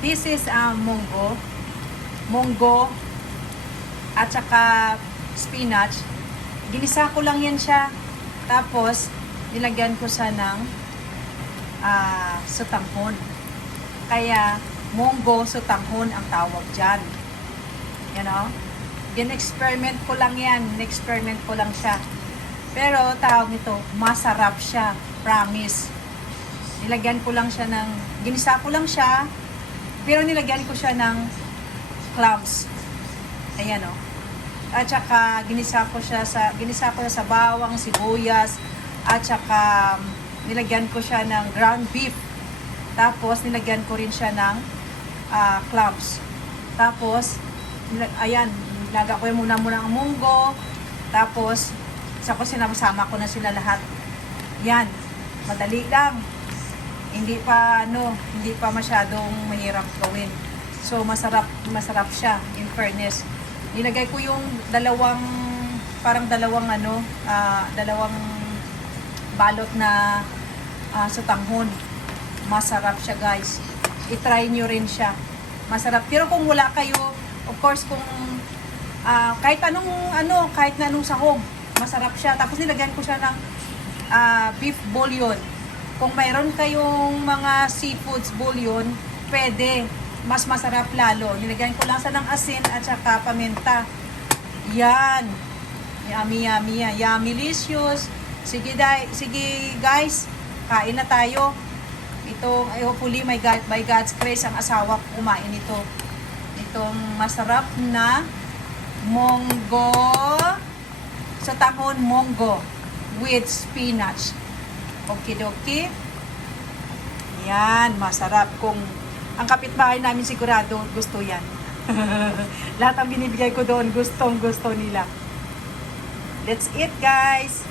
This is munggo. Munggo at saka spinach. Ginisa ko lang yan siya. Tapos, nilagyan ko siya ng sotanghon. Kaya, munggo sotanghon ang tawag dyan. You know? Gin-experiment ko lang yan. Experiment ko lang siya. Pero, tawag nito, masarap siya. Promise. Nilagyan ko lang siya ng, ginisa ko lang siya, pero nilagyan ko siya ng clams. Ayan o. At saka, ginisa ko siya sa bawang, sibuyas, at saka, nilagyan ko siya ng ground beef. Tapos, nilagyan ko rin siya ng clams. Tapos, ayan, nilagay ko muna ang munggo. Tapos, sinama ko na sila lahat. Yan, madali lang. Hindi pa masyadong mahirap gawin. So masarap siya, in fairness. Nilagay ko yung dalawang balot na sotanghon. Masarap siya, guys. I-try nyo rin siya. Masarap. Pero kung wala kayo, of course, kung kahit na anong sahog, masarap siya. Tapos nilagyan ko siya ng beef bouillon. Kung mayroon kayong mga seafoods bouillon, pwede. Mas masarap lalo. Nilagyan ko lang sa ng asin at saka paminta. Yan. Yummy, yummy, yummy-licious. Sige guys, kain na tayo. Ito, hopefully by God's grace, ang asawa ko kumain ito. Itong masarap na munggo, sotanghon munggo with spinach. Okidoki. Yan, masarap. Kung ang kapitbahay namin sigurado gusto yan. Lahat ang binibigay ko doon, gustong gusto nila. That's it, guys.